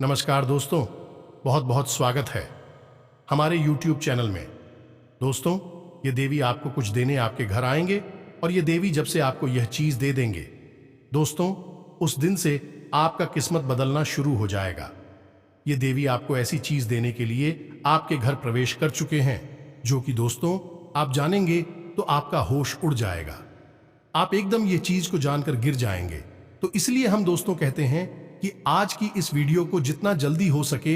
नमस्कार दोस्तों, बहुत बहुत स्वागत है हमारे YouTube चैनल में। दोस्तों, ये देवी आपको कुछ देने आपके घर आएंगे और ये देवी जब से आपको यह चीज दे देंगे दोस्तों, उस दिन से आपका किस्मत बदलना शुरू हो जाएगा। ये देवी आपको ऐसी चीज देने के लिए आपके घर प्रवेश कर चुके हैं जो कि दोस्तों आप जानेंगे तो आपका होश उड़ जाएगा। आप एकदम ये चीज को जानकर गिर जाएंगे। तो इसलिए हम दोस्तों कहते हैं कि आज की इस वीडियो को जितना जल्दी हो सके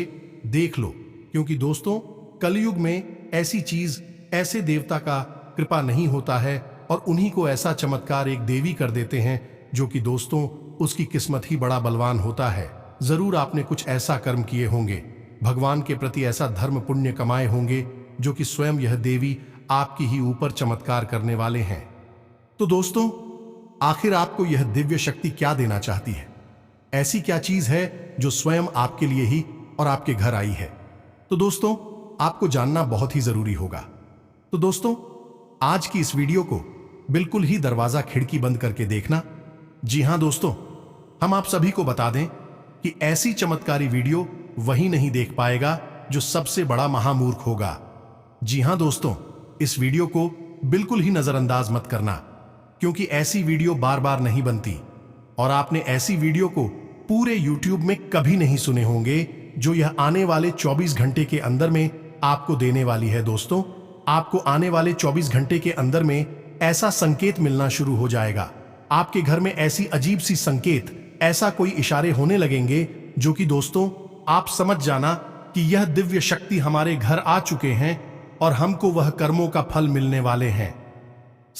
देख लो, क्योंकि दोस्तों कलयुग में ऐसी चीज ऐसे देवता का कृपा नहीं होता है और उन्हीं को ऐसा चमत्कार एक देवी कर देते हैं जो कि दोस्तों उसकी किस्मत ही बड़ा बलवान होता है। जरूर आपने कुछ ऐसा कर्म किए होंगे, भगवान के प्रति ऐसा धर्म पुण्य कमाए होंगे जो कि स्वयं यह देवी आपकी ही ऊपर चमत्कार करने वाले हैं। तो दोस्तों आखिर आपको यह दिव्य शक्ति क्या देना चाहती है? ऐसी क्या चीज है जो स्वयं आपके लिए ही और आपके घर आई है? तो दोस्तों आपको जानना बहुत ही जरूरी होगा। तो दोस्तों आज की इस वीडियो को बिल्कुल ही दरवाजा खिड़की बंद करके देखना। जी हां दोस्तों, हम आप सभी को बता दें कि ऐसी चमत्कारी वीडियो वही नहीं देख पाएगा जो सबसे बड़ा महामूर्ख होगा। जी हां दोस्तों, इस वीडियो को बिल्कुल ही नजरअंदाज मत करना, क्योंकि ऐसी वीडियो बार बार नहीं बनती और आपने ऐसी वीडियो को पूरे YouTube में कभी नहीं सुने होंगे जो यह आने वाले 24 घंटे के अंदर में आपको देने वाली है। दोस्तों आपको आने वाले 24 घंटे के अंदर में ऐसा संकेत मिलना शुरू हो जाएगा। आपके घर में ऐसी अजीब सी संकेत, ऐसा कोई इशारे होने लगेंगे जो कि दोस्तों आप समझ जाना कि यह दिव्य शक्ति हमारे घर आ चुके हैं और हमको वह कर्मों का फल मिलने वाले हैं।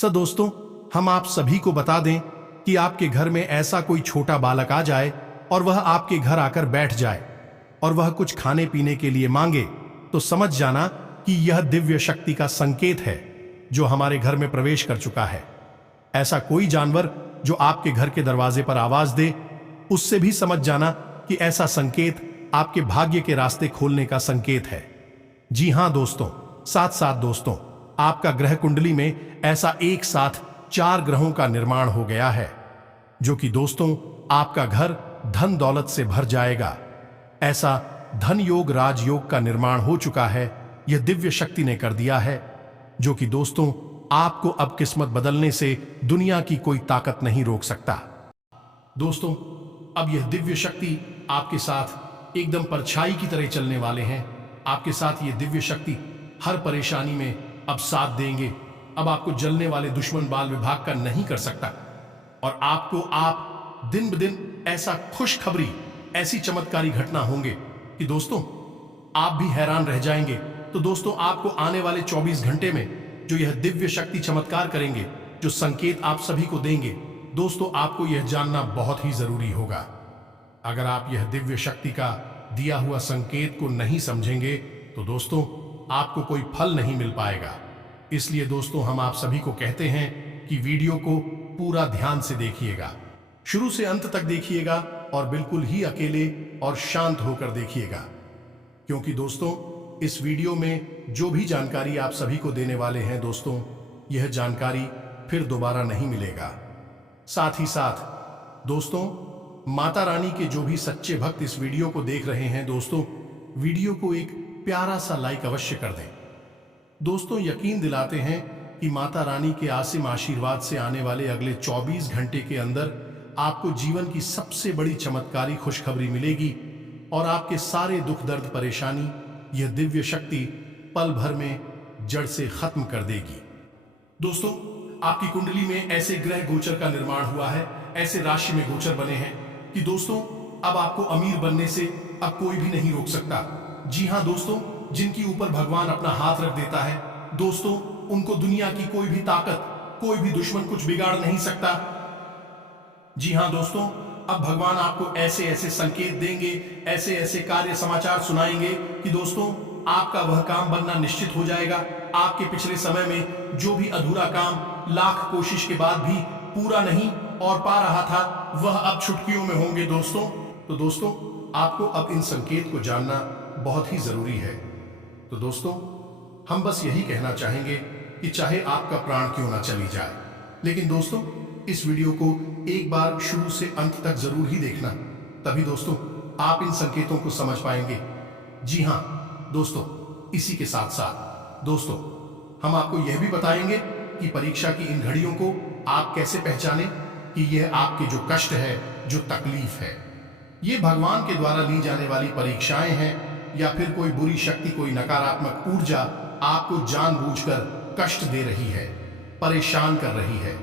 दोस्तों हम आप सभी को बता दें कि आपके घर में ऐसा कोई छोटा बालक आ जाए और वह आपके घर आकर बैठ जाए और वह कुछ खाने पीने के लिए मांगे, तो समझ जाना कि यह दिव्य शक्ति का संकेत है जो हमारे घर में प्रवेश कर चुका है। ऐसा कोई जानवर जो आपके घर के दरवाजे पर आवाज दे, उससे भी समझ जाना कि ऐसा संकेत आपके भाग्य के रास्ते खोलने का संकेत है। जी हां दोस्तों, साथ साथ दोस्तों आपका ग्रह कुंडली में ऐसा एक साथ 4 ग्रहों का निर्माण हो गया है जो कि दोस्तों आपका घर धन दौलत से भर जाएगा। ऐसा धन योग राजयोग का निर्माण हो चुका है, यह दिव्य शक्ति ने कर दिया है जो कि दोस्तों आपको अब किस्मत बदलने से दुनिया की कोई ताकत नहीं रोक सकता। दोस्तों अब यह दिव्य शक्ति आपके साथ एकदम परछाई की तरह चलने वाले हैं। आपके साथ ये दिव्य शक्ति हर परेशानी में अब साथ देंगे। अब आपको जलने वाले दुश्मन बाल विभाग का नहीं कर सकता और आपको आप दिन ब दिन ऐसा खुशखबरी, ऐसी चमत्कारी घटना होंगे कि दोस्तों आप भी हैरान रह जाएंगे। तो दोस्तों आपको आने वाले 24 घंटे में जो यह दिव्य शक्ति चमत्कार करेंगे, जो संकेत आप सभी को देंगे, दोस्तों आपको यह जानना बहुत ही जरूरी होगा। अगर आप यह दिव्य शक्ति का दिया हुआ संकेत को नहीं समझेंगे तो दोस्तों आपको कोई फल नहीं मिल पाएगा। इसलिए दोस्तों हम आप सभी को कहते हैं कि वीडियो को पूरा ध्यान से देखिएगा, शुरू से अंत तक देखिएगा और बिल्कुल ही अकेले और शांत होकर देखिएगा, क्योंकि दोस्तों इस वीडियो में जो भी जानकारी आप सभी को देने वाले हैं दोस्तों, यह जानकारी फिर दोबारा नहीं मिलेगा। साथ ही साथ दोस्तों माता रानी के जो भी सच्चे भक्त इस वीडियो को देख रहे हैं दोस्तों, वीडियो को एक प्यारा सा लाइक अवश्य कर दें। दोस्तों यकीन दिलाते हैं कि माता रानी के असीम आशीर्वाद से आने वाले अगले 24 घंटे के अंदर आपको जीवन की सबसे बड़ी चमत्कारी खुशखबरी मिलेगी और आपके सारे दुख दर्द परेशानी यह दिव्य शक्ति पल भर में जड़ से खत्म कर देगी। दोस्तों आपकी कुंडली में ऐसे ग्रह गोचर का निर्माण हुआ है, ऐसे राशि में गोचर बने हैं कि दोस्तों अब आपको अमीर बनने से अब कोई भी नहीं रोक सकता। जी हां दोस्तों, जिनके ऊपर भगवान अपना हाथ रख देता है दोस्तों, उनको दुनिया की कोई भी ताकत, कोई भी दुश्मन कुछ बिगाड़ नहीं सकता। जी हां दोस्तों, अब भगवान आपको ऐसे ऐसे संकेत देंगे, ऐसे ऐसे कार्य समाचार सुनाएंगे कि दोस्तों आपका वह काम बनना निश्चित हो जाएगा। आपके पिछले समय में जो भी अधूरा काम लाख कोशिश के बाद भी पूरा नहीं और पा रहा था, वह अब चुटकियों में होंगे दोस्तों। तो दोस्तों आपको अब इन संकेत को जानना बहुत ही जरूरी है। तो दोस्तों हम बस यही कहना चाहेंगे कि चाहे आपका प्राण क्यों ना चली जाए, लेकिन दोस्तों इस वीडियो को एक बार शुरू से अंत तक जरूर ही देखना, तभी दोस्तों आप इन संकेतों को समझ पाएंगे। जी हाँ दोस्तों, इसी के साथ साथ दोस्तों हम आपको यह भी बताएंगे कि परीक्षा की इन घड़ियों को आप कैसे पहचानें कि यह आपके जो कष्ट है, जो तकलीफ है, ये भगवान के द्वारा ली जाने वाली परीक्षाएं हैं या फिर कोई बुरी शक्ति, कोई नकारात्मक ऊर्जा आपको जानबूझकर कष्ट दे रही है, परेशान कर रही है।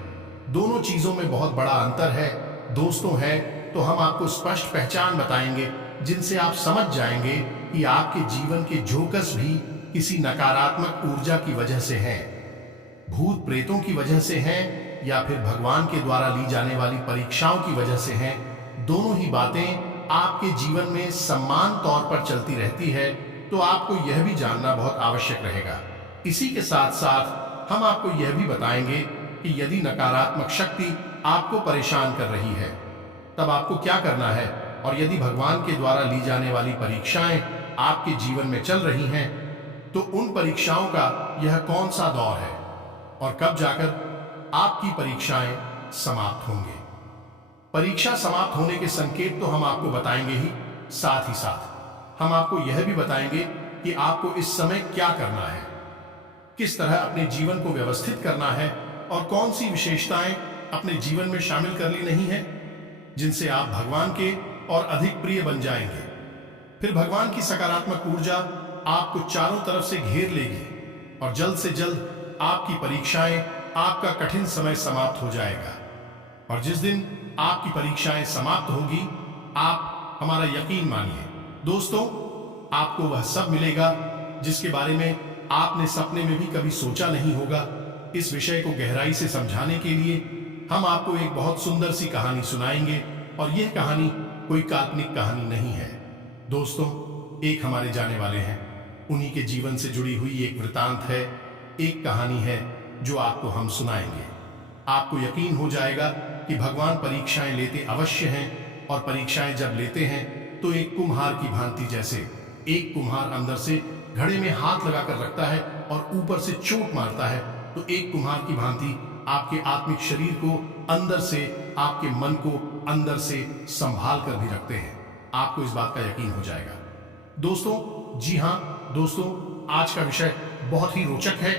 दोनों चीजों में बहुत बड़ा अंतर है दोस्तों। है तो हम आपको स्पष्ट पहचान बताएंगे जिनसे आप समझ जाएंगे कि आपके जीवन के झोंकस भी किसी नकारात्मक ऊर्जा की वजह से हैं, भूत प्रेतों की वजह से हैं या फिर भगवान के द्वारा ली जाने वाली परीक्षाओं की वजह से हैं। दोनों ही बातें आपके जीवन में समान तौर पर चलती रहती है, तो आपको यह भी जानना बहुत आवश्यक रहेगा। इसी के साथ साथ हम आपको यह भी बताएंगे कि यदि नकारात्मक शक्ति आपको परेशान कर रही है तब आपको क्या करना है, और यदि भगवान के द्वारा ली जाने वाली परीक्षाएं आपके जीवन में चल रही हैं तो उन परीक्षाओं का यह कौन सा दौर है और कब जाकर आपकी परीक्षाएं समाप्त होंगे। परीक्षा समाप्त होने के संकेत तो हम आपको बताएंगे ही, साथ ही साथ हम आपको यह भी बताएंगे कि आपको इस समय क्या करना है, किस तरह अपने जीवन को व्यवस्थित करना है और कौन सी विशेषताएं अपने जीवन में शामिल कर ली नहीं है जिनसे आप भगवान के और अधिक प्रिय बन जाएंगे। फिर भगवान की सकारात्मक ऊर्जा आपको चारों तरफ से घेर लेगी और जल्द से जल्द आपकी परीक्षाएं, आपका कठिन समय समाप्त हो जाएगा। और जिस दिन आपकी परीक्षाएं समाप्त होगी, आप हमारा यकीन मानिए दोस्तों, आपको वह सब मिलेगा जिसके बारे में आपने सपने में भी कभी सोचा नहीं होगा। इस विषय को गहराई से समझाने के लिए हम आपको एक बहुत सुंदर सी कहानी सुनाएंगे, और यह कहानी कोई काल्पनिक कहानी नहीं है दोस्तों। एक हमारे जाने वाले हैं, उन्हीं के जीवन से जुड़ी हुई एक वृतांत है, एक कहानी है जो आपको हम सुनाएंगे। आपको यकीन हो जाएगा कि भगवान परीक्षाएं लेते अवश्य हैं, और परीक्षाएं जब लेते हैं तो एक कुम्हार की भांति, जैसे एक कुम्हार अंदर से घड़े में हाथ लगाकर रखता है और ऊपर से चोट मारता है, तो एक कुम्हार की भांति आपके आत्मिक शरीर को अंदर से, आपके मन को अंदर से संभाल कर भी रखते हैं। आपको इस बात का यकीन हो जाएगा दोस्तों। जी हाँ दोस्तों, आज का विषय बहुत ही रोचक है,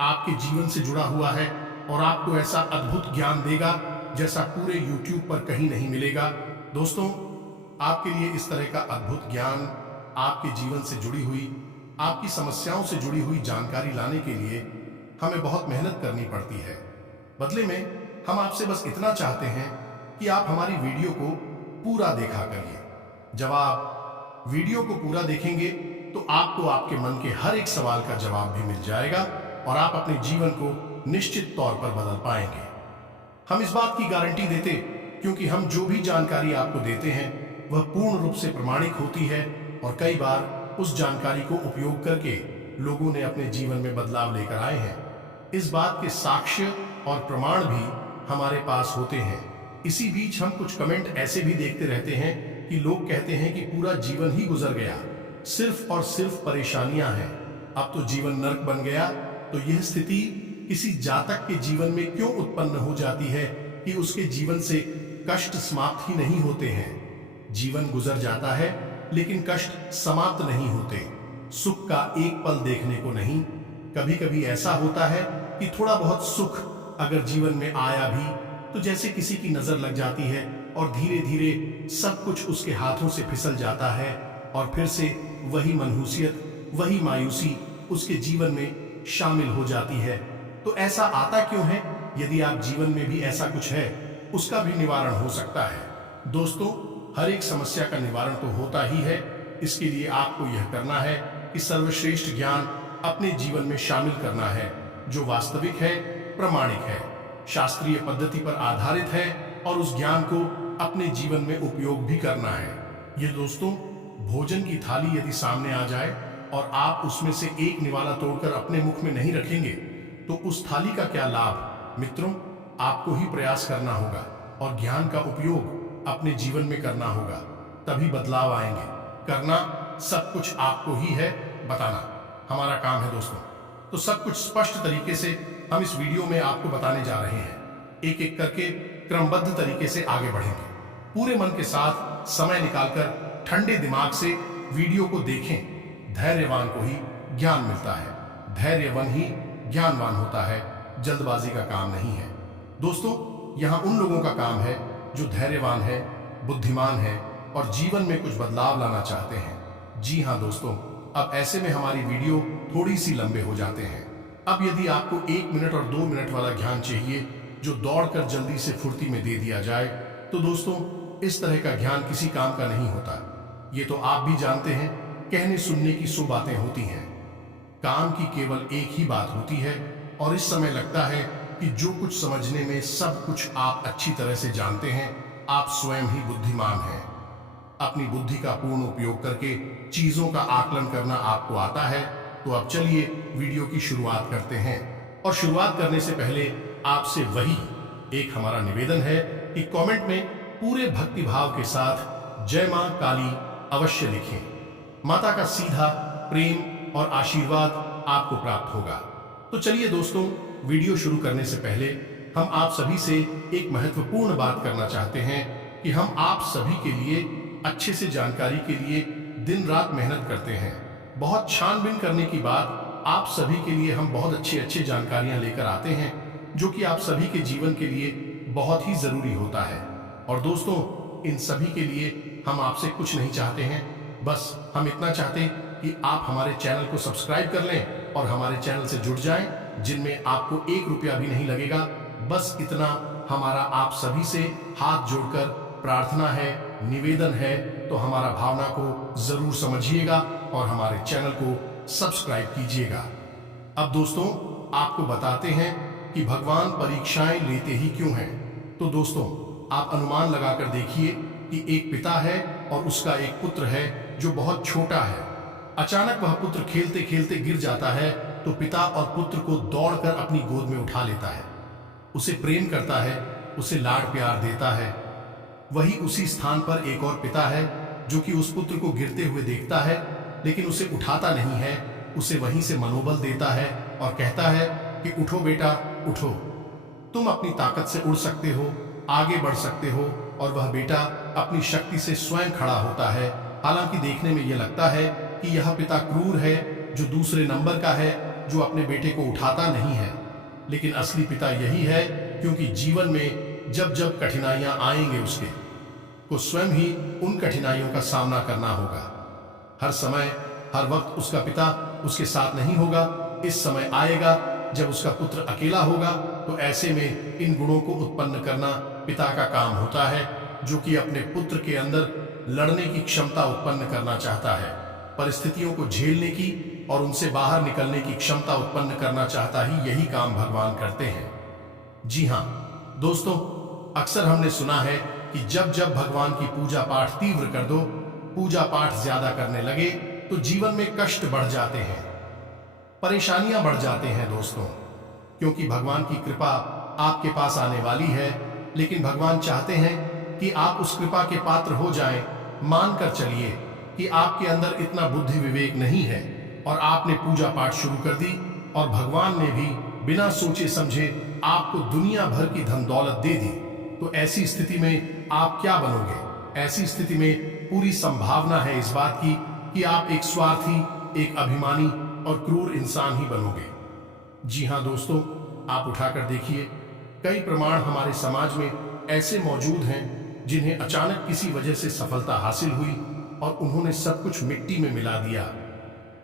आपके जीवन से जुड़ा हुआ है और आपको ऐसा अद्भुत ज्ञान देगा जैसा पूरे YouTube पर कहीं नहीं मिलेगा। दोस्तों, आपके लिए इस तरह का अद्भुत ज्ञान, आपके जीवन से जुड़ी हुई, आपकी समस्याओं से जुड़ी हुई जानकारी लाने के लिए हमें बहुत मेहनत करनी पड़ती है। बदले में हम आपसे बस इतना चाहते हैं कि आप हमारी वीडियो को पूरा देखा करिए। जब आप वीडियो को पूरा देखेंगे तो आपको आपके मन के हर एक सवाल का जवाब भी मिल जाएगा और आप अपने जीवन को निश्चित तौर पर बदल पाएंगे। हम इस बात की गारंटी देते, क्योंकि हम जो भी जानकारी आपको देते हैं वह पूर्ण रूप से प्रमाणिक होती है, और कई बार उस जानकारी को उपयोग करके लोगों ने अपने जीवन में बदलाव लेकर आए हैं। इस बात के साक्ष्य और प्रमाण भी हमारे पास होते हैं। इसी बीच हम कुछ कमेंट ऐसे भी देखते रहते हैं कि लोग कहते हैं कि पूरा जीवन ही गुजर गया, सिर्फ और सिर्फ परेशानियां हैं, अब तो जीवन नर्क बन गया। तो यह स्थिति किसी जातक के जीवन में क्यों उत्पन्न हो जाती है कि उसके जीवन से कष्ट समाप्त ही नहीं होते हैं। जीवन गुजर जाता है लेकिन कष्ट समाप्त नहीं होते, सुख का एक पल देखने को नहीं। कभी कभी ऐसा होता है कि थोड़ा बहुत सुख अगर जीवन में आया भी तो जैसे किसी की नजर लग जाती है और धीरे धीरे सब कुछ उसके हाथों से फिसल जाता है, और फिर से वही मनहूसियत, वही मायूसी उसके जीवन में शामिल हो जाती है। तो ऐसा आता क्यों है? यदि आप जीवन में भी ऐसा कुछ है, उसका भी निवारण हो सकता है। दोस्तों, हर एक समस्या का निवारण तो होता ही है। इसके लिए आपको यह करना है कि सर्वश्रेष्ठ ज्ञान अपने जीवन में शामिल करना है, जो वास्तविक है, प्रमाणिक है, शास्त्रीय पद्धति पर आधारित है, और उस ज्ञान को अपने जीवन में उपयोग भी करना है। ये दोस्तों, भोजन की थाली यदि सामने आ जाए और आप उसमें से एक निवाला तोड़कर अपने मुख में नहीं रखेंगे तो उस थाली का क्या लाभ। मित्रों, आपको ही प्रयास करना होगा और ज्ञान का उपयोग अपने जीवन में करना होगा, तभी बदलाव आएंगे। करना सब कुछ आपको ही है, बताना हमारा काम है दोस्तों। तो सब कुछ स्पष्ट तरीके से हम इस वीडियो में आपको बताने जा रहे हैं। एक एक करके क्रमबद्ध तरीके से आगे बढ़ेंगे। पूरे मन के साथ समय निकालकर ठंडे दिमाग से वीडियो को देखें। धैर्यवान को ही ज्ञान मिलता है, धैर्यवान ही ज्ञानवान होता है, जल्दबाजी का काम नहीं है। दोस्तों, यहाँ उन लोगों का काम है जो धैर्यवान है, बुद्धिमान है और जीवन में कुछ बदलाव लाना चाहते हैं। जी हाँ दोस्तों, अब ऐसे में हमारी वीडियो थोड़ी सी लंबे हो जाते हैं। अब यदि आपको 1 मिनट और 2 मिनट वाला ज्ञान चाहिए जो दौड़कर जल्दी से फुर्ती में दे दिया जाए, तो दोस्तों इस तरह का ज्ञान किसी काम का नहीं होता। ये तो आप भी जानते हैं, कहने सुनने की 100 बातें होती हैं, काम की केवल एक ही बात होती है। और इस समय लगता है कि जो कुछ समझने में सब कुछ आप अच्छी तरह से जानते हैं, आप स्वयं ही बुद्धिमान हैं। अपनी बुद्धि का पूर्ण उपयोग करके चीजों का आकलन करना आपको आता है। तो अब चलिए वीडियो की शुरुआत करते हैं। और शुरुआत करने से पहले आपसे वही एक हमारा निवेदन है कि कमेंट में पूरे भक्ति भाव के साथ जय मां काली अवश्य लिखें। माता का सीधा प्रेम और आशीर्वाद आपको प्राप्त होगा। तो चलिए दोस्तों, वीडियो शुरू करने से पहले हम आप सभी से एक महत्वपूर्ण बात करना चाहते हैं कि हम आप सभी के लिए अच्छे से जानकारी के लिए दिन रात मेहनत करते हैं। बहुत छानबीन करने के बाद आप सभी के लिए हम बहुत अच्छी जानकारियां लेकर आते हैं जो कि आप सभी के जीवन के लिए बहुत ही जरूरी होता है। और दोस्तों, इन सभी के लिए हम आपसे कुछ नहीं चाहते हैं, बस हम इतना चाहते हैं कि आप हमारे चैनल को सब्सक्राइब कर लें और हमारे चैनल से जुड़ जाएं, जिनमें आपको 1 रुपया भी नहीं लगेगा। बस इतना हमारा आप सभी से हाथ जोड़कर प्रार्थना है, निवेदन है। तो हमारा भावना को जरूर समझिएगा और हमारे चैनल को सब्सक्राइब कीजिएगा। अब दोस्तों, आपको बताते हैं कि भगवान परीक्षाएं लेते ही क्यों हैं। तो दोस्तों, आप अनुमान लगाकर देखिए कि एक पिता है और उसका एक पुत्र है जो बहुत छोटा है। अचानक वह पुत्र खेलते खेलते गिर जाता है तो पिता और पुत्र को दौड़कर अपनी गोद में उठा लेता है, उसे प्रेम करता है, उसे लाड प्यार देता है। वही उसी स्थान पर एक और पिता है जो कि उस पुत्र को गिरते हुए देखता है लेकिन उसे उठाता नहीं है, उसे वहीं से मनोबल देता है और कहता है कि उठो बेटा उठो, तुम अपनी ताकत से उड़ सकते हो, आगे बढ़ सकते हो। और वह बेटा अपनी शक्ति से स्वयं खड़ा होता है। हालांकि देखने में यह लगता है कि यह पिता क्रूर है, जो दूसरे नंबर का है, जो अपने बेटे को उठाता नहीं है, लेकिन असली पिता यही है, क्योंकि जीवन में जब जब कठिनाइयां आएंगे उसके को स्वयं ही उन कठिनाइयों का सामना करना होगा। हर समय हर वक्त उसका पिता उसके साथ नहीं होगा। इस समय आएगा जब उसका पुत्र अकेला होगा, तो ऐसे में इन गुणों को उत्पन्न करना पिता का काम होता है, जो कि अपने पुत्र के अंदर लड़ने की क्षमता उत्पन्न करना चाहता है, परिस्थितियों को झेलने की और उनसे बाहर निकलने की क्षमता उत्पन्न करना चाहता ही यही काम भगवान करते हैं। जी हाँ दोस्तों, अक्सर हमने सुना है कि जब जब भगवान की पूजा पाठ तीव्र कर दो, पूजा पाठ ज्यादा करने लगे, तो जीवन में कष्ट बढ़ जाते हैं, परेशानियां बढ़ जाते हैं दोस्तों, क्योंकि भगवान की कृपा आपके पास आने वाली है। लेकिन भगवान चाहते हैं कि आप उस कृपा के पात्र हो जाएं। मानकर चलिए कि आपके अंदर इतना बुद्धि विवेक नहीं है और आपने पूजा पाठ शुरू कर दी और भगवान ने भी बिना सोचे समझे आपको दुनिया भर की धन दौलत दे दी, तो ऐसी स्थिति में आप क्या बनोगे? ऐसी स्थिति में पूरी संभावना है इस बात की कि आप एक स्वार्थी, एक अभिमानी और क्रूर इंसान ही बनोगे। जी हाँ दोस्तों, आप उठाकर देखिए, कई प्रमाण हमारे समाज में ऐसे मौजूद हैं जिन्हें अचानक किसी वजह से सफलता हासिल हुई और उन्होंने सब कुछ मिट्टी में मिला दिया।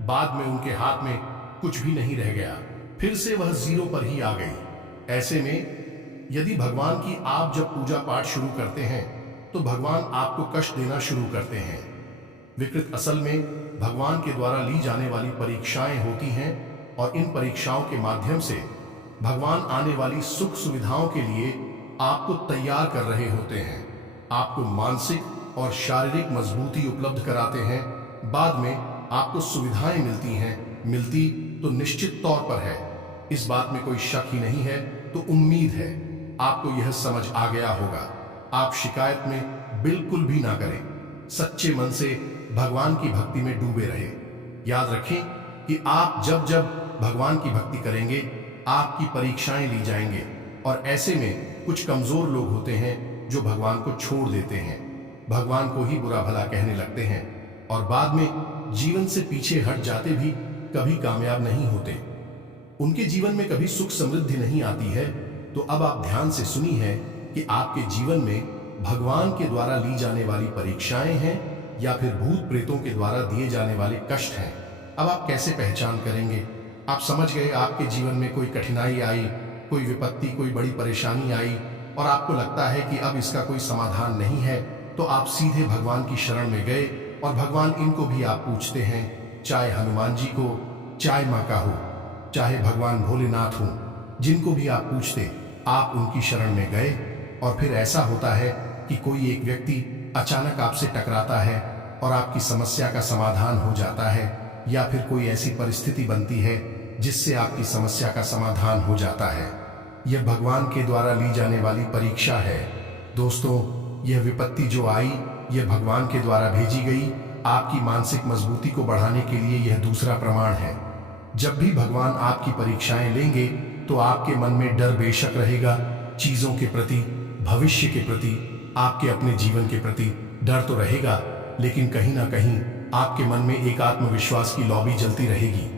बाद में उनके हाथ में कुछ भी नहीं रह गया, फिर से वह जीरो पर ही आ गई। ऐसे में यदि भगवान की आप जब पूजा पाठ शुरू करते हैं तो भगवान आपको कष्ट देना शुरू करते हैं। विकृत असल में भगवान के द्वारा ली जाने वाली परीक्षाएं होती हैं और इन परीक्षाओं के माध्यम से भगवान आने वाली सुख सुविधाओं के लिए आपको तैयार कर रहे होते हैं, आपको मानसिक और शारीरिक मजबूती उपलब्ध कराते हैं। बाद में आपको सुविधाएं मिलती तो निश्चित तौर पर है, इस बात में कोई शक ही नहीं है। तो उम्मीद है आपको यह समझ आ गया होगा। आप शिकायत में बिल्कुल भी ना करें, सच्चे मन से भगवान की भक्ति में डूबे रहे। याद रखें कि आप जब जब भगवान की भक्ति करेंगे, आपकी परीक्षाएं ली जाएंगे। और ऐसे में कुछ कमजोर लोग होते हैं जो भगवान को छोड़ देते हैं, भगवान को ही बुरा भला कहने लगते हैं और बाद में जीवन से पीछे हट जाते भी कभी कामयाब नहीं होते। उनके जीवन में कभी सुख समृद्धि नहीं आती है। तो अब आप ध्यान से सुनिए कि आपके जीवन में भगवान के द्वारा ली जाने वाली परीक्षाएं हैं या फिर भूत प्रेतों के द्वारा दिए जाने वाले कष्ट हैं। अब आप कैसे पहचान करेंगे? आप समझ गए, आपके जीवन में कोई कठिनाई आई, कोई विपत्ति, कोई बड़ी परेशानी आई और आपको लगता है कि अब इसका कोई समाधान नहीं है, तो आप सीधे भगवान की शरण में गए और भगवान इनको भी आप पूछते हैं, चाहे हनुमान जी को, चाहे माँ का हो, चाहे भगवान भोलेनाथ हो, जिनको भी आप पूछते, आप उनकी शरण में गए और फिर ऐसा होता है कि कोई एक व्यक्ति अचानक आपसे टकराता है और आपकी समस्या का समाधान हो जाता है, या फिर कोई ऐसी परिस्थिति बनती है जिससे आपकी समस्या का समाधान हो जाता है। यह भगवान के द्वारा ली जाने वाली परीक्षा है। दोस्तों, यह विपत्ति जो आई, यह भगवान के द्वारा भेजी गई आपकी मानसिक मजबूती को बढ़ाने के लिए यह दूसरा प्रमाण है। जब भी भगवान आपकी परीक्षाएं लेंगे तो आपके मन में डर बेशक रहेगा, चीजों के प्रति, भविष्य के प्रति, आपके अपने जीवन के प्रति डर तो रहेगा, लेकिन कहीं ना कहीं आपके मन में एक आत्मविश्वास की लौ भी जलती रहेगी।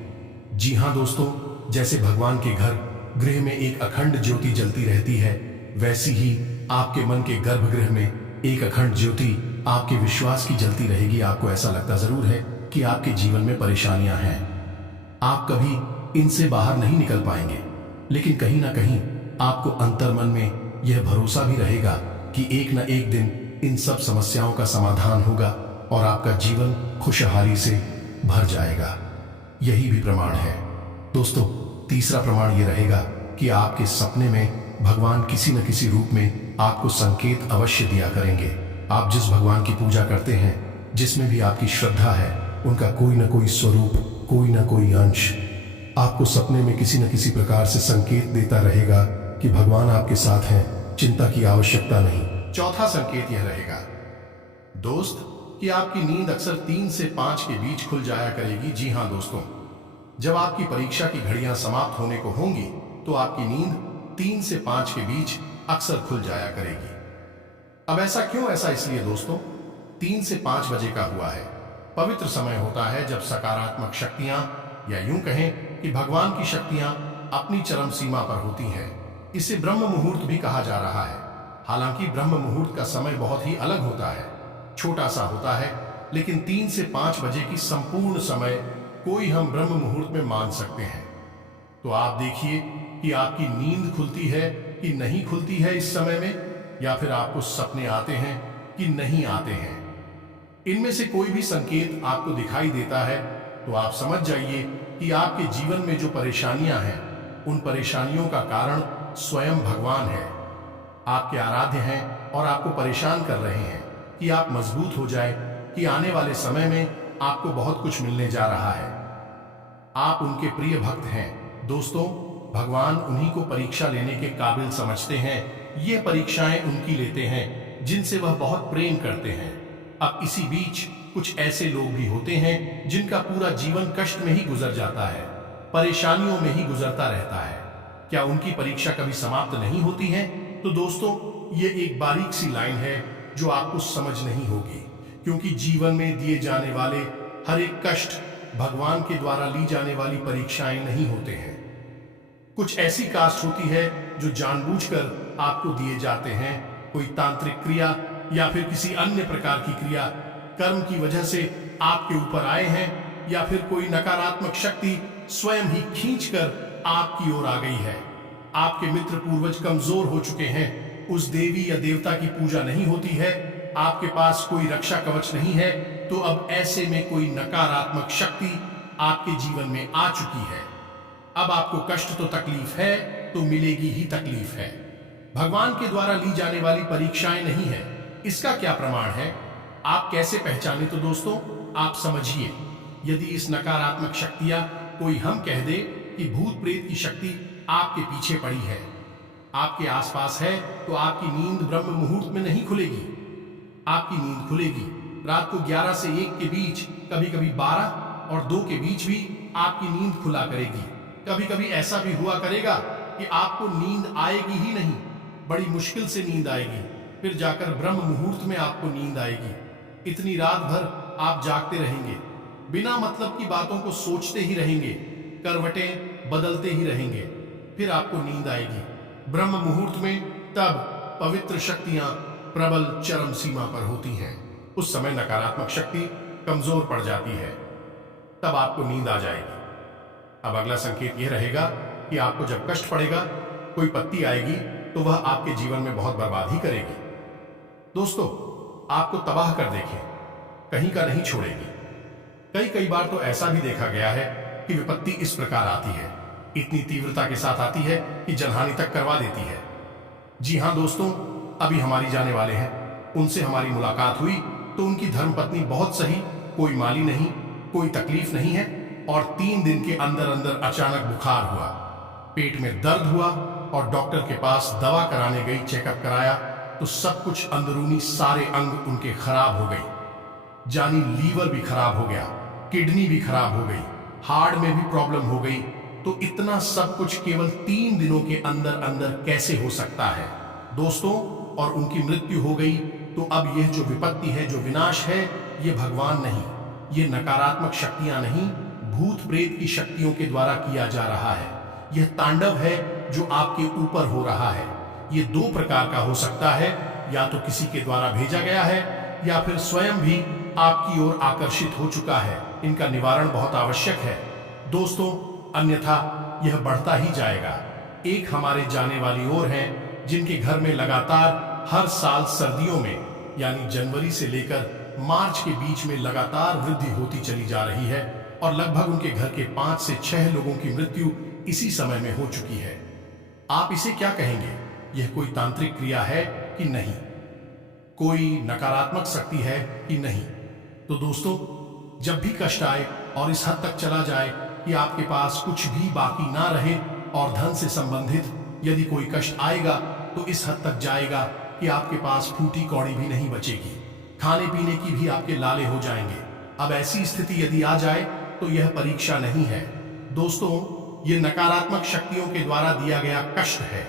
जी हाँ दोस्तों, जैसे भगवान के घर गृह में एक अखंड ज्योति जलती रहती है, वैसी ही आपके मन के गर्भगृह में एक अखंड ज्योति आपके विश्वास की जलती रहेगी। आपको ऐसा लगता जरूर है कि आपके जीवन में परेशानियां हैं, आप कभी इनसे बाहर नहीं निकल पाएंगे, लेकिन कहीं ना कहीं आपको अंतर्मन में यह भरोसा भी रहेगा कि एक न एक दिन इन सब समस्याओं का समाधान होगा और आपका जीवन खुशहाली से भर जाएगा। यही भी प्रमाण है। दोस्तों, तीसरा प्रमाण यह रहेगा कि आपके सपने में भगवान किसी न किसी रूप में आपको संकेत अवश्य दिया करेंगे। आप जिस भगवान की पूजा करते हैं, जिसमें भी आपकी श्रद्धा है, उनका कोई न कोई स्वरूप, कोई न कोई अंश आपको सपने में किसी न किसी प्रकार से संकेत देता रहेगा कि भगवान आपके साथ हैं, चिंता की आवश्यकता नहीं। चौथा संकेत यह रहेगा दोस्त कि आपकी नींद अक्सर 3 से 5 के बीच खुल जाया करेगी। जी हाँ दोस्तों, जब आपकी परीक्षा की घड़ियां समाप्त होने को होंगी तो आपकी नींद 3 से 5 के बीच अक्सर खुल जाया करेगी। अब ऐसा क्यों? ऐसा इसलिए दोस्तों, 3 से 5 बजे का हुआ है, पवित्र समय होता है जब सकारात्मक शक्तियां, या यूं कहें कि भगवान की शक्तियां अपनी चरम सीमा पर होती हैं। इसे ब्रह्म मुहूर्त भी कहा जा रहा है। हालांकि ब्रह्म मुहूर्त का समय बहुत ही अलग होता है, छोटा सा होता है, लेकिन 3 से 5 बजे की संपूर्ण समय कोई हम ब्रह्म मुहूर्त में मान सकते हैं। तो आप देखिए कि आपकी नींद खुलती है कि नहीं खुलती है इस समय में, या फिर आपको सपने आते हैं कि नहीं आते हैं। इनमें से कोई भी संकेत आपको दिखाई देता है तो आप समझ जाइए कि आपके जीवन में जो परेशानियां हैं, उन परेशानियों का कारण स्वयं भगवान है, आपके आराध्य हैं और आपको परेशान कर रहे हैं कि आप मजबूत हो जाए, कि आने वाले समय में आपको बहुत कुछ मिलने जा रहा है। आप उनके प्रिय भक्त हैं। दोस्तों, भगवान उन्हीं को परीक्षा लेने के काबिल समझते हैं। ये परीक्षाएं उनकी लेते हैं जिनसे वह बहुत प्रेम करते हैं। अब इसी बीच कुछ ऐसे लोग भी होते हैं जिनका पूरा जीवन कष्ट में ही गुजर जाता है, परेशानियों में ही गुजरता रहता है। क्या उनकी परीक्षा कभी समाप्त नहीं होती है? तो दोस्तों, ये एक बारीक सी लाइन है जो आपको समझ नहीं होगी, क्योंकि जीवन में दिए जाने वाले हर एक कष्ट भगवान के द्वारा ली जाने वाली परीक्षाएं नहीं होते हैं। कुछ ऐसी कास्ट होती है जो जानबूझकर आपको दिए जाते हैं। कोई तांत्रिक क्रिया या फिर किसी अन्य प्रकार की क्रिया कर्म की वजह से आपके ऊपर आए हैं, या फिर कोई नकारात्मक शक्ति स्वयं ही खींचकर आपकी ओर आ गई है। आपके मित्र पूर्वज कमजोर हो चुके हैं, उस देवी या देवता की पूजा नहीं होती है, आपके पास कोई रक्षा कवच नहीं है, तो अब ऐसे में कोई नकारात्मक शक्ति आपके जीवन में आ चुकी है। अब आपको कष्ट तो तकलीफ है, तो मिलेगी ही तकलीफ है। भगवान के द्वारा ली जाने वाली परीक्षाएं नहीं है। इसका क्या प्रमाण है? आप कैसे पहचाने? तो दोस्तों, आप समझिए, यदि इस नकारात्मक शक्तियां कोई हम कह दे कि भूत प्रेत की शक्ति आपके पीछे पड़ी है, आपके आसपास है, तो आपकी नींद ब्रह्म मुहूर्त में नहीं खुलेगी। आपकी नींद खुलेगी रात को 11 से 1 के बीच, कभी कभी 12 और 2 के बीच भी आपकी नींद खुला करेगी। कभी कभी ऐसा भी हुआ करेगा कि आपको नींद आएगी ही नहीं, बड़ी मुश्किल से नींद आएगी। फिर जाकर ब्रह्म मुहूर्त में आपको नींद आएगी। इतनी रात भर आप जागते रहेंगे, बिना मतलब की बातों को सोचते ही रहेंगे, करवटें बदलते ही रहेंगे, फिर आपको नींद आएगी ब्रह्म मुहूर्त में। तब पवित्र शक्तियां प्रबल चरम सीमा पर होती हैं। उस समय नकारात्मक शक्ति कमजोर पड़ जाती है, तब आपको नींद आ जाएगी। अब अगला संकेत यह रहेगा कि आपको जब कष्ट पड़ेगा, कोई पत्ती आएगी तो वह आपके जीवन में बहुत बर्बादी करेगी। दोस्तों, आपको तबाह कर देखे, कहीं का नहीं छोड़ेगी। कई बार तो ऐसा भी देखा गया है कि विपत्ति इस प्रकार आती है, इतनी तीव्रता के साथ आती है कि जनहानि तक करवा देती है। जी हां दोस्तों, अभी हमारी जाने वाले हैं, उनसे हमारी मुलाकात हुई तो उनकी धर्मपत्नी बहुत सही, कोई माली नहीं, कोई तकलीफ नहीं है, और 3 दिन के अंदर अंदर अचानक बुखार हुआ, पेट में दर्द हुआ और डॉक्टर के पास दवा कराने गई, चेकअप कराया तो सब कुछ अंदरूनी सारे अंग उनके खराब हो गई। जानी लीवर भी खराब हो गया, किडनी भी खराब हो गई, हार्ट में भी प्रॉब्लम हो गई। तो इतना सब कुछ केवल 3 दिनों के अंदर अंदर कैसे हो सकता है दोस्तों? और उनकी मृत्यु हो गई। तो अब यह जो विपत्ति है, जो विनाश है, ये भगवान नहीं, ये नकारात्मक शक्तियां नहीं, भूत प्रेत की शक्तियों के द्वारा किया जा रहा है। यह तांडव है जो आपके ऊपर हो रहा है। ये 2 प्रकार का हो सकता है, या तो किसी के द्वारा भेजा गया है या फिर स्वयं भी आपकी ओर आकर्षित हो चुका है। इनका निवारण बहुत आवश्यक है दोस्तों, अन्यथा यह बढ़ता ही जाएगा। एक हमारे जाने वाली ओर हैं जिनके घर में लगातार हर साल सर्दियों में, यानी जनवरी से लेकर मार्च के बीच में लगातार वृद्धि होती चली जा रही है, और लगभग उनके घर के 5 से 6 लोगों की मृत्यु इसी समय में हो चुकी है। आप इसे क्या कहेंगे? यह कोई तांत्रिक क्रिया है कि नहीं? कोई नकारात्मक शक्ति है कि नहीं? तो दोस्तों, जब भी कष्ट आए और इस हद तक चला जाए कि आपके पास कुछ भी बाकी ना रहे, और धन से संबंधित यदि कोई कष्ट आएगा तो इस हद तक जाएगा कि आपके पास फूटी कौड़ी भी नहीं बचेगी, खाने पीने की भी आपके लाले हो जाएंगे। अब ऐसी स्थिति यदि आ जाए तो यह परीक्षा नहीं है दोस्तों, यह नकारात्मक शक्तियों के द्वारा दिया गया कष्ट है।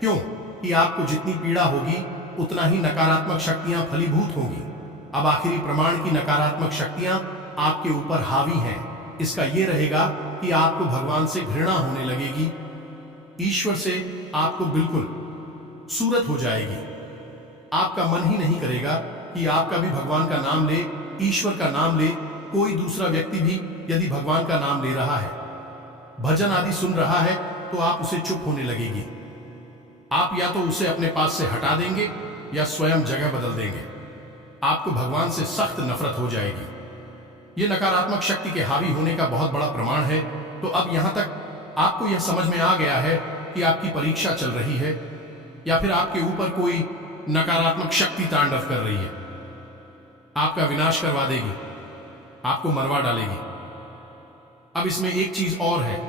क्यों? कि आपको जितनी पीड़ा होगी उतना ही नकारात्मक शक्तियां फलीभूत होंगी। अब आखिरी प्रमाण की नकारात्मक शक्तियां आपके ऊपर हावी हैं, इसका यह रहेगा कि आपको भगवान से घृणा होने लगेगी, ईश्वर से आपको बिल्कुल सूरत हो जाएगी। आपका मन ही नहीं करेगा कि आपका भी भगवान का नाम ले, ईश्वर का नाम ले। कोई दूसरा व्यक्ति भी यदि भगवान का नाम ले रहा है, भजन आदि सुन रहा है, तो आप उसे चुप होने लगेगी। आप या तो उसे अपने पास से हटा देंगे या स्वयं जगह बदल देंगे। आपको भगवान से सख्त नफरत हो जाएगी। यह नकारात्मक शक्ति के हावी होने का बहुत बड़ा प्रमाण है। तो अब यहां तक आपको यह समझ में आ गया है कि आपकी परीक्षा चल रही है, या फिर आपके ऊपर कोई नकारात्मक शक्ति तांडव कर रही है, आपका विनाश करवा देगी, आपको मरवा डालेगी। अब इसमें एक चीज और है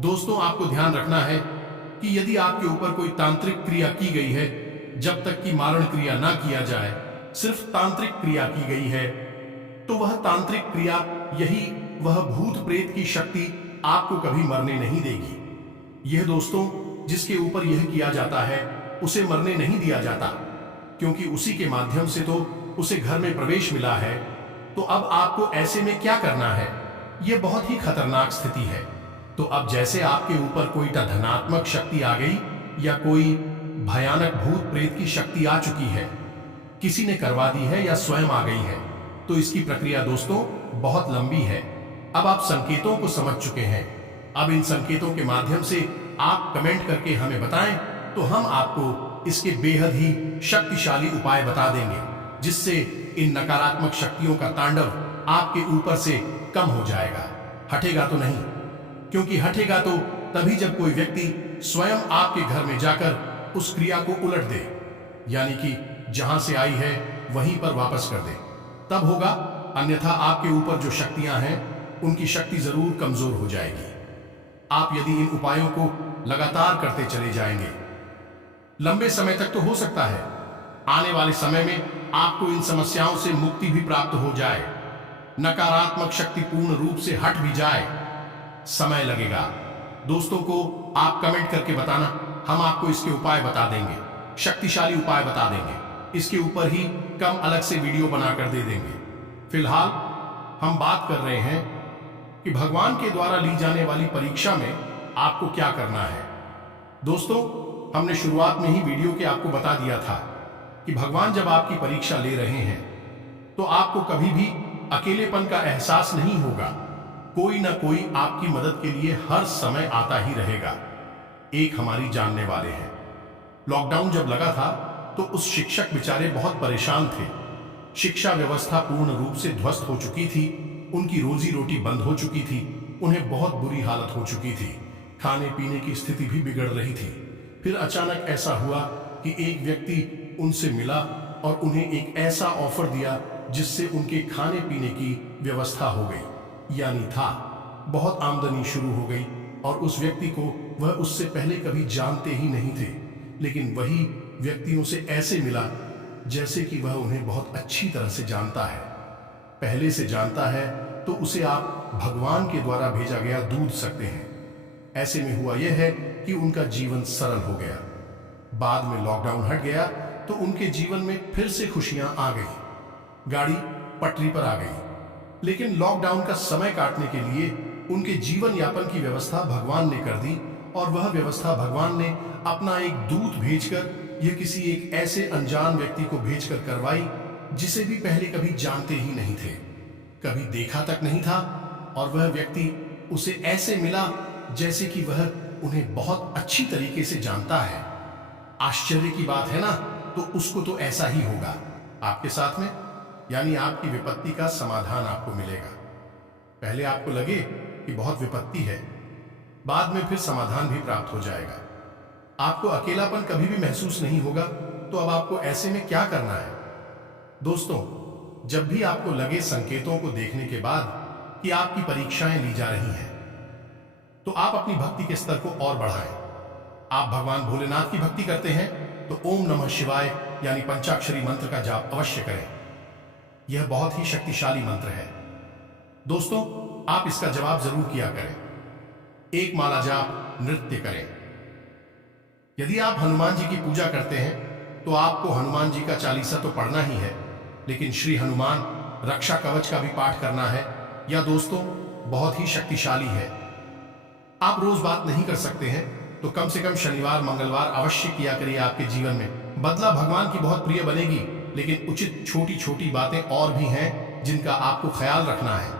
दोस्तों, आपको ध्यान रखना है कि यदि आपके ऊपर कोई तांत्रिक क्रिया की गई है, जब तक कि मारण क्रिया ना किया जाए, सिर्फ तांत्रिक क्रिया की गई है, तो वह तांत्रिक क्रिया, यही वह भूत प्रेत की शक्ति आपको कभी मरने नहीं देगी। यह दोस्तों, जिसके ऊपर यह किया जाता है उसे मरने नहीं दिया जाता, क्योंकि उसी के माध्यम से तो उसे घर में प्रवेश मिला है। तो अब आपको ऐसे में क्या करना है? यह बहुत ही खतरनाक स्थिति है। तो अब जैसे आपके ऊपर कोई धनात्मक शक्ति आ गई या कोई भयानक भूत प्रेत की शक्ति आ चुकी है, किसी ने करवा दी है या स्वयं आ गई है, तो इसकी प्रक्रिया दोस्तों बहुत लंबी है। अब आप संकेतों को समझ चुके हैं। अब इन संकेतों के माध्यम से आप कमेंट करके हमें बताएं, तो हम आपको इसके बेहद ही शक्तिशाली उपाय बता देंगे, जिससे इन नकारात्मक शक्तियों का तांडव आपके ऊपर से कम हो जाएगा। हटेगा तो नहीं, क्योंकि हटेगा तो तभी जब कोई व्यक्ति स्वयं आपके घर में जाकर उस क्रिया को उलट दे, यानी कि जहां से आई है वहीं पर वापस कर दे, तब होगा। अन्यथा आपके ऊपर जो शक्तियां हैं उनकी शक्ति जरूर कमजोर हो जाएगी। आप यदि इन उपायों को लगातार करते चले जाएंगे, लंबे समय तक तो हो सकता है आने वाले समय में आपको इन समस्याओं से मुक्ति भी प्राप्त हो जाए, नकारात्मक शक्ति पूर्ण रूप से हट भी जाए। समय लगेगा। दोस्तों को आप कमेंट करके बताना, हम आपको इसके उपाय बता देंगे। शक्तिशाली उपाय बता देंगे। इसके ऊपर ही कम अलग से वीडियो बनाकर दे देंगे। फिलहाल हम बात कर रहे हैं कि भगवान के द्वारा ली जाने वाली परीक्षा में आपको क्या करना है। दोस्तों, हमने शुरुआत में ही वीडियो के आपको बता दिया था कि भगवान जब आपकी परीक्षा ले रहे हैं तो आपको कभी भी अकेलेपन का एहसास नहीं होगा। कोई ना कोई आपकी मदद के लिए हर समय आता ही रहेगा। एक हमारी जानने वाले हैं, लॉकडाउन जब लगा था तो उस शिक्षक बेचारे बहुत परेशान थे। शिक्षा व्यवस्था पूर्ण रूप से ध्वस्त हो चुकी थी, उनकी रोजी रोटी बंद हो चुकी थी, उन्हें बहुत बुरी हालत हो चुकी थी, खाने पीने की स्थिति भी बिगड़ रही थी। फिर अचानक ऐसा हुआ कि एक व्यक्ति उनसे मिला और उन्हें एक ऐसा ऑफर दिया जिससे उनके खाने पीने की व्यवस्था हो गई, यानी था बहुत आमदनी शुरू हो गई। और उस व्यक्ति को वह उससे पहले कभी जानते ही नहीं थे, लेकिन वही व्यक्तियों से ऐसे मिला जैसे कि वह उन्हें बहुत अच्छी तरह से जानता है, पहले से जानता है। तो उसे आप भगवान के द्वारा भेजा गया दूध सकते हैं। ऐसे में हुआ यह है कि उनका जीवन सरल हो गया। बाद में लॉकडाउन हट गया तो उनके जीवन में फिर से खुशियां आ गई, गाड़ी पटरी पर आ गई। लेकिन लॉकडाउन का समय काटने के लिए उनके जीवन यापन की व्यवस्था भगवान ने कर दी, और वह व्यवस्था भगवान ने अपना एक दूत भेजकर, यह किसी एक ऐसे अनजान व्यक्ति को भेजकर करवाई जिसे भी पहले कभी जानते ही नहीं थे, कभी देखा तक नहीं था। और वह व्यक्ति उसे ऐसे मिला जैसे कि वह उन्हें बहुत अच्छी तरीके से जानता है। आश्चर्य की बात है ना, तो उसको तो ऐसा ही होगा आपके साथ में, यानी आपकी विपत्ति का समाधान आपको मिलेगा। पहले आपको लगे कि बहुत विपत्ति है, बाद में फिर समाधान भी प्राप्त हो जाएगा। आपको अकेलापन कभी भी महसूस नहीं होगा। तो अब आपको ऐसे में क्या करना है? दोस्तों, जब भी आपको लगे संकेतों को देखने के बाद कि आपकी परीक्षाएं ली जा रही हैं, तो आप अपनी भक्ति के स्तर को और बढ़ाएं। आप भगवान भोलेनाथ की भक्ति करते हैं तो ओम नमः शिवाय यानी पंचाक्षरी मंत्र का जाप अवश्य करें। यह बहुत ही शक्तिशाली मंत्र है। दोस्तों, आप इसका जवाब जरूर किया करें। एक माला जाप नृत्य करें। यदि आप हनुमान जी की पूजा करते हैं तो आपको हनुमान जी का चालीसा तो पढ़ना ही है, लेकिन श्री हनुमान रक्षा कवच का भी पाठ करना है। यह दोस्तों बहुत ही शक्तिशाली है। आप रोज बात नहीं कर सकते हैं तो कम से कम शनिवार मंगलवार अवश्य किया करिए। आपके जीवन में बदला भगवान की बहुत प्रिय बनेगी, लेकिन उचित छोटी छोटी बातें और भी हैं जिनका आपको ख्याल रखना है।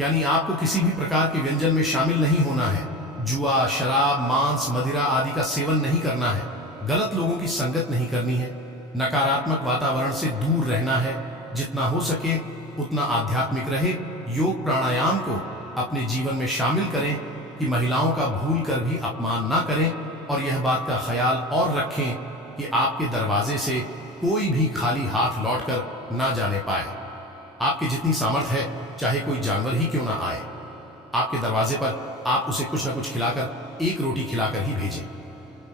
यानी आपको किसी भी प्रकार के व्यंजन में शामिल नहीं होना है। जुआ, शराब, मांस, मदिरा आदि का सेवन नहीं करना है। गलत लोगों की संगत नहीं करनी है। नकारात्मक वातावरण से दूर रहना है। जितना हो सके उतना आध्यात्मिक रहे। योग प्राणायाम को अपने जीवन में शामिल करें कि महिलाओं का भूल कर भी अपमान ना करें, और यह बात का ख्याल और रखें कि आपके दरवाजे से कोई भी खाली हाथ लौटकर ना जाने पाए। आपकी जितनी सामर्थ्य है, चाहे कोई जानवर ही क्यों ना आए, आपके दरवाजे पर आप उसे कुछ ना कुछ खिलाकर, एक रोटी खिलाकर ही भेजें।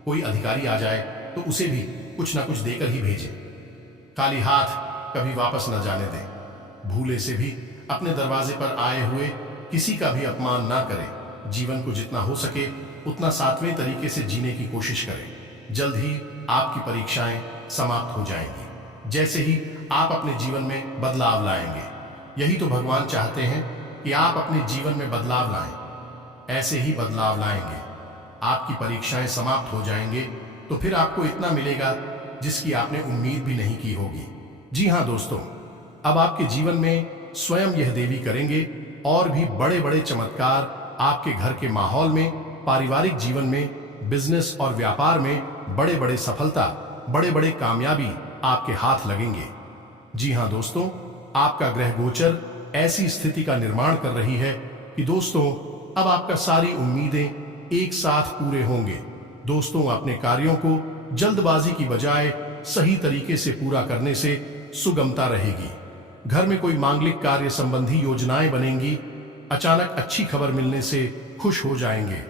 कोई अधिकारी आ जाए तो उसे भी कुछ ना कुछ देकर ही भेजें। खाली हाथ कभी वापस न जाने दें। भूले से भी अपने दरवाजे पर आए हुए किसी का भी अपमान ना करें। जीवन को जितना हो सके उतना सात्वें तरीके से जीने की कोशिश करें। जल्द ही आपकी परीक्षाएं समाप्त हो जाएंगी, जैसे ही आप अपने जीवन में बदलाव लाएंगे। यही तो भगवान चाहते हैं कि आप अपने जीवन में बदलाव लाएं। ऐसे ही बदलाव लाएंगे, आपकी परीक्षाएं समाप्त हो जाएंगे, तो फिर आपको इतना मिलेगा जिसकी आपने उम्मीद भी नहीं की होगी। जी हाँ दोस्तों, अब आपके जीवन में स्वयं यह देवी करेंगे और भी बड़े बड़े चमत्कार आपके घर के माहौल में, पारिवारिक जीवन में, बिजनेस और व्यापार में बड़े बड़े सफलता, बड़े बड़े कामयाबी आपके हाथ लगेंगे। जी हाँ दोस्तों, आपका ग्रह गोचर ऐसी स्थिति का निर्माण कर रही है कि दोस्तों अब आपका सारी उम्मीदें एक साथ पूरे होंगे। दोस्तों, अपने कार्यों को जल्दबाजी की बजाय सही तरीके से पूरा करने से सुगमता रहेगी। घर में कोई मांगलिक कार्य संबंधी योजनाएं बनेंगी। अचानक अच्छी खबर मिलने से खुश हो जाएंगे।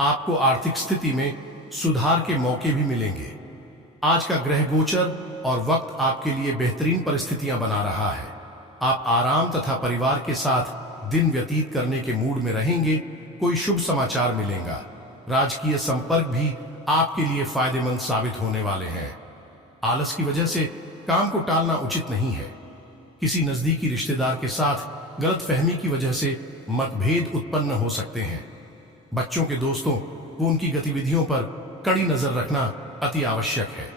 आपको आर्थिक स्थिति में सुधार के मौके भी मिलेंगे। आज का ग्रह गोचर और वक्त आपके लिए बेहतरीन परिस्थितियां बना रहा है। आप आराम तथा परिवार के साथ दिन व्यतीत करने के मूड में रहेंगे। कोई शुभ समाचार मिलेगा। राजकीय संपर्क भी आपके लिए फायदेमंद साबित होने वाले हैं। आलस की वजह से काम को टालना उचित नहीं है। किसी नजदीकी रिश्तेदार के साथ गलतफहमी की वजह से मतभेद उत्पन्न हो सकते हैं। बच्चों के दोस्तों व उनकी गतिविधियों पर कड़ी नजर रखना अति आवश्यक है।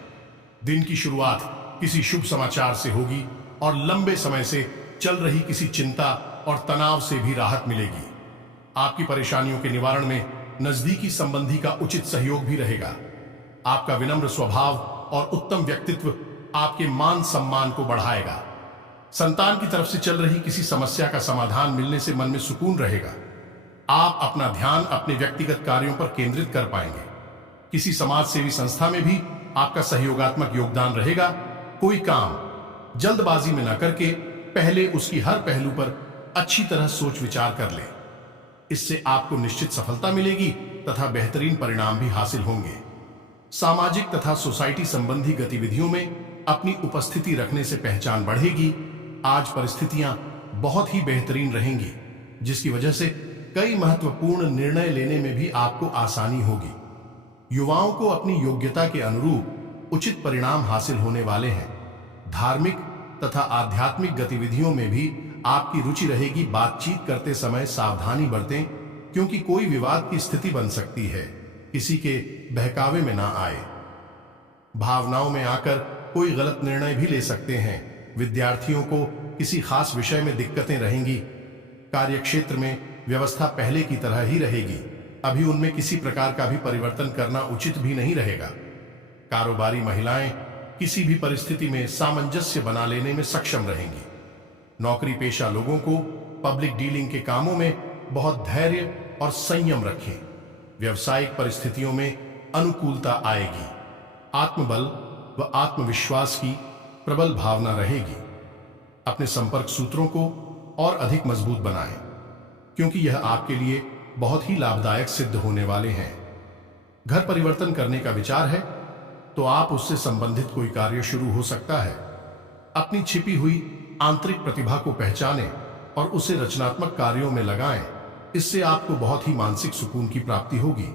दिन की शुरुआत किसी शुभ समाचार से होगी और लंबे समय से चल रही किसी चिंता और तनाव से भी राहत मिलेगी। आपकी परेशानियों के निवारण में नजदीकी संबंधी का उचित सहयोग भी रहेगा। आपका विनम्र स्वभाव और उत्तम व्यक्तित्व आपके मान सम्मान को बढ़ाएगा। संतान की तरफ से चल रही किसी समस्या का समाधान मिलने से मन में सुकून रहेगा। आप अपना ध्यान अपने व्यक्तिगत कार्यों पर केंद्रित कर पाएंगे। किसी समाज सेवी संस्था में भी आपका सहयोगात्मक योगदान रहेगा। कोई काम जल्दबाजी में न करके पहले उसकी हर पहलू पर अच्छी तरह सोच विचार कर ले। इससे आपको निश्चित सफलता मिलेगी तथा बेहतरीन परिणाम भी हासिल होंगे। सामाजिक तथा सोसाइटी संबंधी गतिविधियों में अपनी उपस्थिति रखने से पहचान बढ़ेगी। आज परिस्थितियां बहुत ही बेहतरीन रहेंगी, जिसकी वजह से कई महत्वपूर्ण निर्णय लेने में भी आपको आसानी होगी। युवाओं को अपनी योग्यता के अनुरूप उचित परिणाम हासिल होने वाले हैं। धार्मिक तथा आध्यात्मिक गतिविधियों में भी आपकी रुचि रहेगी। बातचीत करते समय सावधानी बरतें, क्योंकि कोई विवाद की स्थिति बन सकती है। किसी के बहकावे में ना आए। भावनाओं में आकर कोई गलत निर्णय भी ले सकते हैं। विद्यार्थियों को किसी खास विषय में दिक्कतें रहेंगी। कार्यक्षेत्र में व्यवस्था पहले की तरह ही रहेगी। अभी उनमें किसी प्रकार का भी परिवर्तन करना उचित भी नहीं रहेगा। कारोबारी महिलाएं किसी भी परिस्थिति में सामंजस्य बना लेने में सक्षम रहेंगी। नौकरी पेशा लोगों को पब्लिक डीलिंग के कामों में बहुत धैर्य और संयम रखें। व्यवसायिक परिस्थितियों में अनुकूलता आएगी। आत्मबल व आत्मविश्वास की प्रबल भावना रहेगी। अपने संपर्क सूत्रों को और अधिक मजबूत बनाएं, क्योंकि यह आपके लिए बहुत ही लाभदायक सिद्ध होने वाले हैं। घर परिवर्तन करने का विचार है तो आप उससे संबंधित कोई कार्य शुरू हो सकता है। अपनी छिपी हुई आंतरिक प्रतिभा को पहचानें और उसे रचनात्मक कार्यों में लगाएं। इससे आपको बहुत ही मानसिक सुकून की प्राप्ति होगी।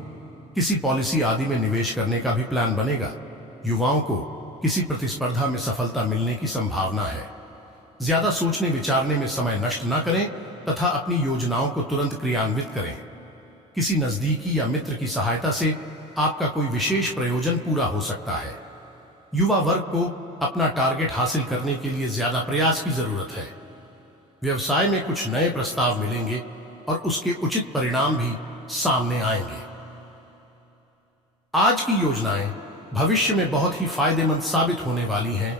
किसी पॉलिसी आदि में निवेश करने का भी प्लान बनेगा। युवाओं को किसी प्रतिस्पर्धा में सफलता मिलने की संभावना है। ज्यादा सोचने विचारने में समय नष्ट न करें तथा अपनी योजनाओं को तुरंत क्रियान्वित करें। किसी नजदीकी या मित्र की सहायता से आपका कोई विशेष प्रयोजन पूरा हो सकता है। युवा वर्ग को अपना टारगेट हासिल करने के लिए ज्यादा प्रयास की जरूरत है। व्यवसाय में कुछ नए प्रस्ताव मिलेंगे और उसके उचित परिणाम भी सामने आएंगे। आज की योजनाएं भविष्य में बहुत ही फायदेमंद साबित होने वाली हैं।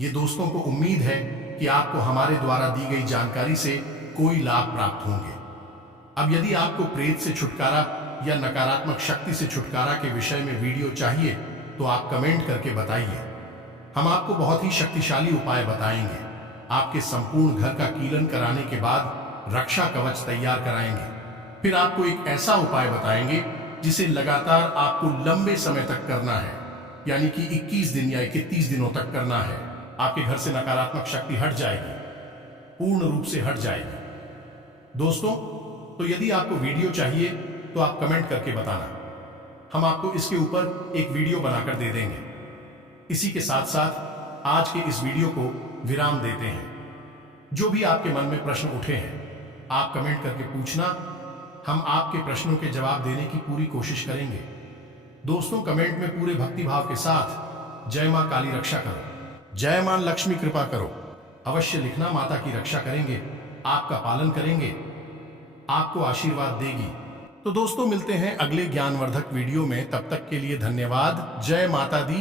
ये दोस्तों को उम्मीद है कि आपको हमारे द्वारा दी गई जानकारी से कोई लाभ प्राप्त होंगे। अब यदि आपको प्रेत से छुटकारा या नकारात्मक शक्ति से छुटकारा के विषय में वीडियो चाहिए तो आप कमेंट करके बताइए। हम आपको बहुत ही शक्तिशाली उपाय बताएंगे। आपके संपूर्ण घर का कीलन कराने के बाद रक्षा कवच तैयार कराएंगे। फिर आपको एक ऐसा उपाय बताएंगे जिसे लगातार आपको लंबे समय तक करना है, यानी कि 21 दिन या 31 दिनों तक करना है। आपके घर से नकारात्मक शक्ति हट जाएगी, पूर्ण रूप से हट जाएगी। दोस्तों, तो यदि आपको वीडियो चाहिए तो आप कमेंट करके बताना। हम आपको इसके ऊपर एक वीडियो बनाकर दे देंगे। इसी के साथ साथ आज के इस वीडियो को विराम देते हैं। जो भी आपके मन में प्रश्न उठे हैं आप कमेंट करके पूछना। हम आपके प्रश्नों के जवाब देने की पूरी कोशिश करेंगे। दोस्तों, कमेंट में पूरे भक्तिभाव के साथ जय मां काली रक्षा करो, जय मां लक्ष्मी कृपा करो अवश्य लिखना। माता की रक्षा करेंगे, आपका पालन करेंगे, आपको आशीर्वाद देगी। तो दोस्तों, मिलते हैं अगले ज्ञानवर्धक वीडियो में। तब तक के लिए धन्यवाद। जय माता दी।